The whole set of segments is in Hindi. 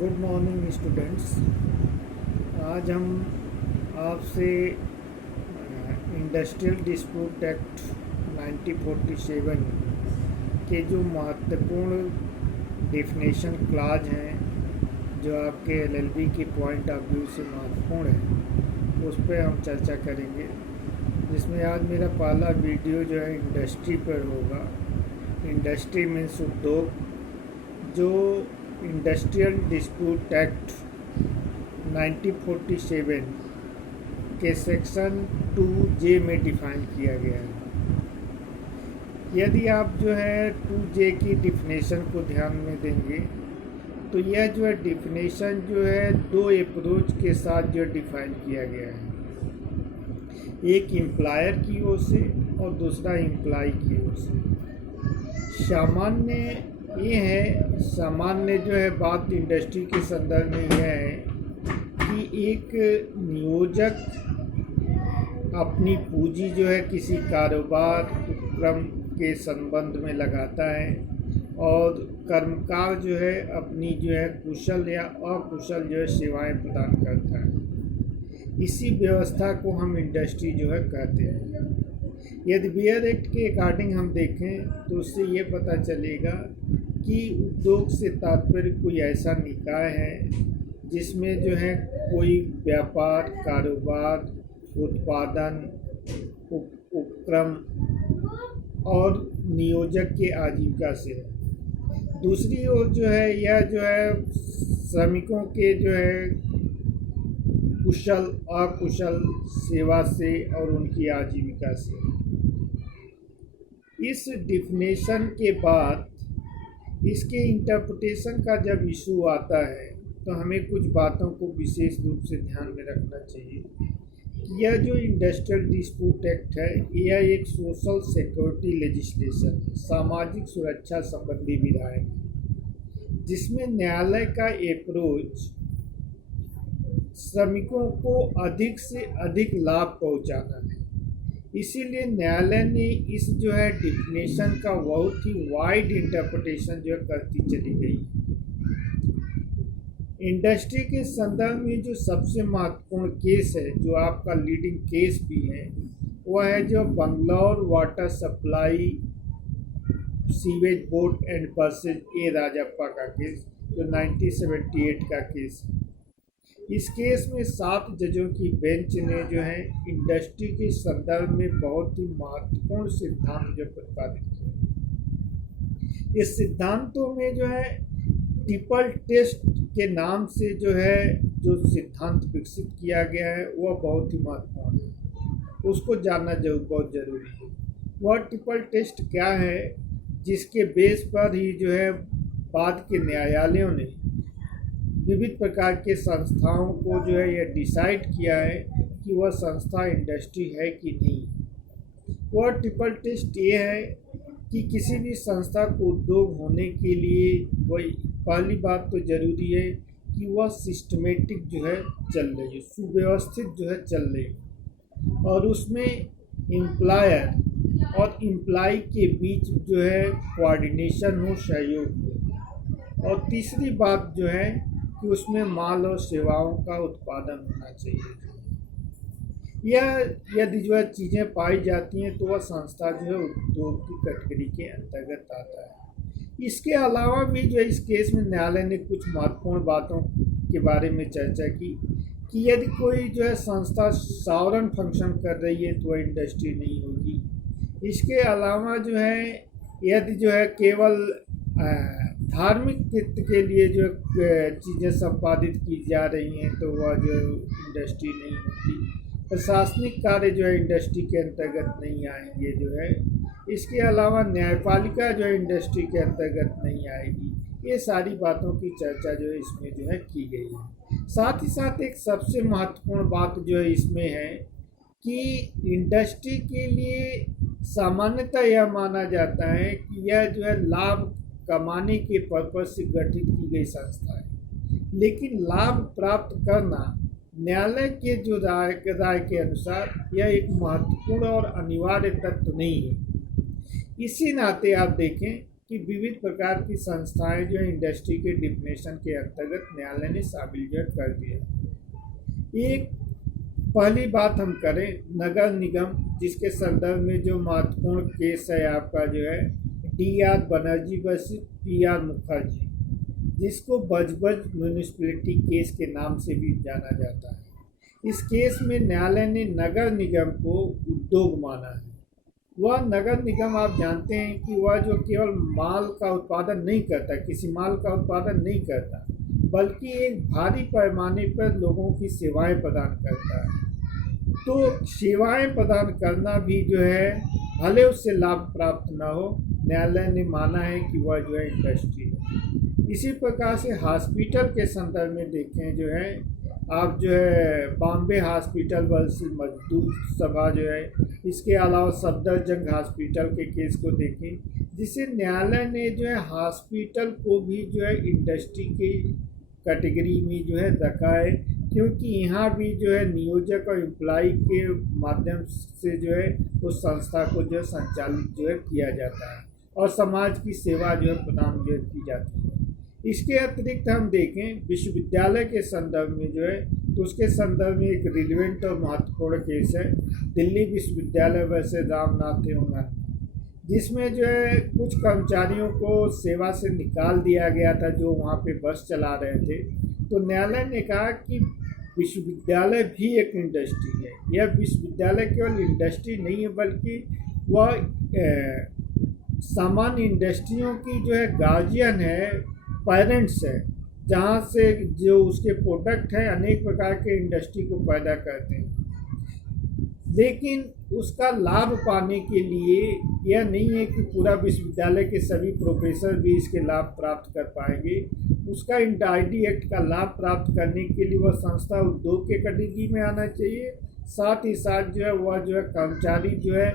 Good morning students. आज हम आपसे इंडस्ट्रियल डिस्प्यूट एक्ट 1947 के जो महत्वपूर्ण डेफिनेशन क्लाज हैं, जो आपके एलएलबी के पॉइंट ऑफ व्यू से महत्वपूर्ण है, उस पर हम चर्चा करेंगे। जिसमें आज मेरा पहला वीडियो जो है इंडस्ट्री पर होगा। इंडस्ट्री मीन्स उद्योग। जो इंडस्ट्रियल डिस्प्यूट एक्ट 1947 के सेक्शन 2J में डिफाइन किया गया है। यदि आप जो है 2J की डिफिनेशन को ध्यान में देंगे तो यह जो है डिफिनेशन जो है दो अप्रोच के साथ जो डिफाइन किया गया है, एक एम्प्लॉयर की ओर से और दूसरा एम्प्लॉय की ओर से। सामान्य जो है बात इंडस्ट्री के संदर्भ में यह है कि एक नियोजक अपनी पूंजी जो है किसी कारोबार उपक्रम के संबंध में लगाता है और कर्मकार जो है अपनी जो है कुशल या अकुशल जो है सेवाएं प्रदान करता है। इसी व्यवस्था को हम इंडस्ट्री जो है कहते हैं। यदि बियर एक्ट के अकॉर्डिंग हम देखें तो उससे ये पता चलेगा कि उद्योग से तात्पर्य कोई ऐसा निकाय है जिसमें जो है कोई व्यापार, कारोबार, उत्पादन, उपक्रम और नियोजक के आजीविका से है। दूसरी ओर जो है यह जो है श्रमिकों के जो है कुशल अकुशल सेवा से और उनकी आजीविका से। इस डिफिनेशन के बाद इसके इंटरप्रिटेशन का जब इशू आता है तो हमें कुछ बातों को विशेष रूप से ध्यान में रखना चाहिए कि यह जो इंडस्ट्रियल डिस्प्यूट एक्ट है यह एक सोशल सिक्योरिटी लेजिस्लेशन है, सामाजिक सुरक्षा संबंधी विधायक है, जिसमें न्यायालय का अप्रोच श्रमिकों को अधिक से अधिक लाभ पहुंचाना है। इसीलिए न्यायालय ने इस जो है डिफिनेशन का बहुत ही वाइड इंटरप्रिटेशन जो है करती चली गई। इंडस्ट्री के संदर्भ में जो सबसे महत्वपूर्ण केस है, जो आपका लीडिंग केस भी है, वह है जो Bangalore water supply sewage board and versus A Rajappa का केस, जो 1978 का केस है। इस केस में 7 जजों की बेंच ने जो है इंडस्ट्री के संदर्भ में बहुत ही महत्वपूर्ण सिद्धांत जो प्रतिपादित किए। इस सिद्धांतों में जो है ट्रिपल टेस्ट के नाम से जो है जो सिद्धांत विकसित किया गया है वह बहुत ही महत्वपूर्ण है, उसको जानना बहुत जरूरी है। वह ट्रिपल टेस्ट क्या है, जिसके बेस पर ही जो है बाद के न्यायालयों ने विविध प्रकार के संस्थाओं को जो है यह डिसाइड किया है कि वह संस्था इंडस्ट्री है कि नहीं। वह ट्रिपल टेस्ट ये है कि किसी भी संस्था को उद्योग होने के लिए वही पहली बात तो ज़रूरी है कि वह सिस्टमेटिक जो है चल रही है, सुव्यवस्थित जो है चल रही है, और उसमें एम्प्लॉयर और एम्प्लॉय के बीच जो है कोऑर्डिनेशन हो, सहयोग हो। और तीसरी बात जो है कि उसमें माल और सेवाओं का उत्पादन होना चाहिए। यह यदि जो है चीज़ें पाई जाती हैं तो वह संस्था जो है उद्योग की कैटेगरी के अंतर्गत आता है। इसके अलावा भी जो है इस केस में न्यायालय ने कुछ महत्वपूर्ण बातों के बारे में चर्चा की कि यदि कोई जो है संस्था सॉवरेन फंक्शन कर रही है तो वह इंडस्ट्री नहीं होगी। इसके अलावा जो है यदि जो है केवल धार्मिक हित के लिए जो चीज़ें संपादित की जा रही हैं तो वह जो इंडस्ट्री नहीं होती। प्रशासनिक कार्य जो है इंडस्ट्री के अंतर्गत नहीं आएंगे जो है। इसके अलावा न्यायपालिका जो है इंडस्ट्री के अंतर्गत नहीं आएगी। ये सारी बातों की चर्चा जो है इसमें जो है की गई है। साथ ही साथ एक सबसे महत्वपूर्ण बात जो है इसमें है कि इंडस्ट्री के लिए सामान्यतः यह माना जाता है कि यह जो है लाभ कमाने के पर्पज से गठित की गई संस्था है, लेकिन लाभ प्राप्त करना न्यायालय के जो राय के अनुसार यह एक महत्वपूर्ण और अनिवार्य तत्व नहीं है। इसी नाते आप देखें कि विविध प्रकार की संस्थाएं जो है इंडस्ट्री के डिफिनेशन के अंतर्गत न्यायालय ने शामिल जो है कर दिया। एक पहली बात हम करें नगर निगम, जिसके संदर्भ में जो महत्वपूर्ण केस है आपका जो है DR Banerjee versus PR Mukherjee, जिसको बजबज म्यूनिसिपैलिटी केस के नाम से भी जाना जाता है। इस केस में न्यायालय ने नगर निगम को उद्योग माना है। वह नगर निगम आप जानते हैं कि वह जो केवल माल का उत्पादन नहीं करता, किसी माल का उत्पादन नहीं करता, बल्कि एक भारी पैमाने पर लोगों की सेवाएं प्रदान करता है। तो सेवाएं प्रदान करना भी जो है भले उससे लाभ प्राप्त न हो, न्यायालय ने माना है कि वह जो है इंडस्ट्री है। इसी प्रकार से हॉस्पिटल के संदर्भ में देखें जो है आप जो है बॉम्बे हॉस्पिटल वर्सेस मजदूर सभा जो है, इसके अलावा सफदरजंग हॉस्पिटल के केस को देखें, जिसे न्यायालय ने जो है हॉस्पिटल को भी जो है इंडस्ट्री की कैटेगरी में जो है रखा है, क्योंकि यहाँ भी जो है नियोजक और एम्प्लॉय के माध्यम से जो है उस संस्था को जो है संचालित जो है किया जाता है और समाज की सेवा जो है प्रदान जो है की जाती है। इसके अतिरिक्त हम देखें विश्वविद्यालय के संदर्भ में जो है, तो उसके संदर्भ में एक रिलेवेंट और महत्वपूर्ण केस है दिल्ली विश्वविद्यालय वर्सेस रामनाथ एवं, जिसमें जो है कुछ कर्मचारियों को सेवा से निकाल दिया गया था जो वहाँ पे बस चला रहे थे। तो न्यायालय ने कहा कि विश्वविद्यालय भी एक इंडस्ट्री है। यह विश्वविद्यालय केवल इंडस्ट्री नहीं है, बल्कि वह सामान्य इंडस्ट्रियों की जो है गार्जियन है, पेरेंट्स है, जहाँ से जो उसके प्रोडक्ट हैं अनेक प्रकार के इंडस्ट्री को पैदा करते हैं। लेकिन उसका लाभ पाने के लिए यह नहीं है कि पूरा विश्वविद्यालय के सभी प्रोफेसर भी इसके लाभ प्राप्त कर पाएंगे। उसका इंडायरेक्ट एक्ट का लाभ प्राप्त करने के लिए वह संस्था उद्योग के कैटेगरी में आना चाहिए। साथ ही साथ जो है वह जो है कर्मचारी जो है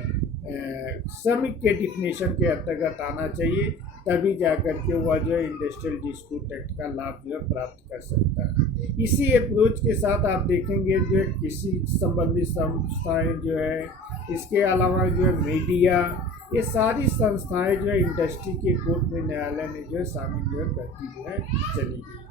श्रमिक के डिफिनेशन के अंतर्गत आना चाहिए, तभी जाकर के वह जो है इंडस्ट्रियल डिस्प्यूट एक्ट का लाभ जो है प्राप्त कर सकता है। इसी अप्रोच के साथ आप देखेंगे जो है कृषि संबंधित संस्थाएं जो है, इसके अलावा जो है मीडिया, ये सारी संस्थाएं जो है इंडस्ट्री के कोर्ट में न्यायालय ने जो है शामिल जो है करती जो है चली गई।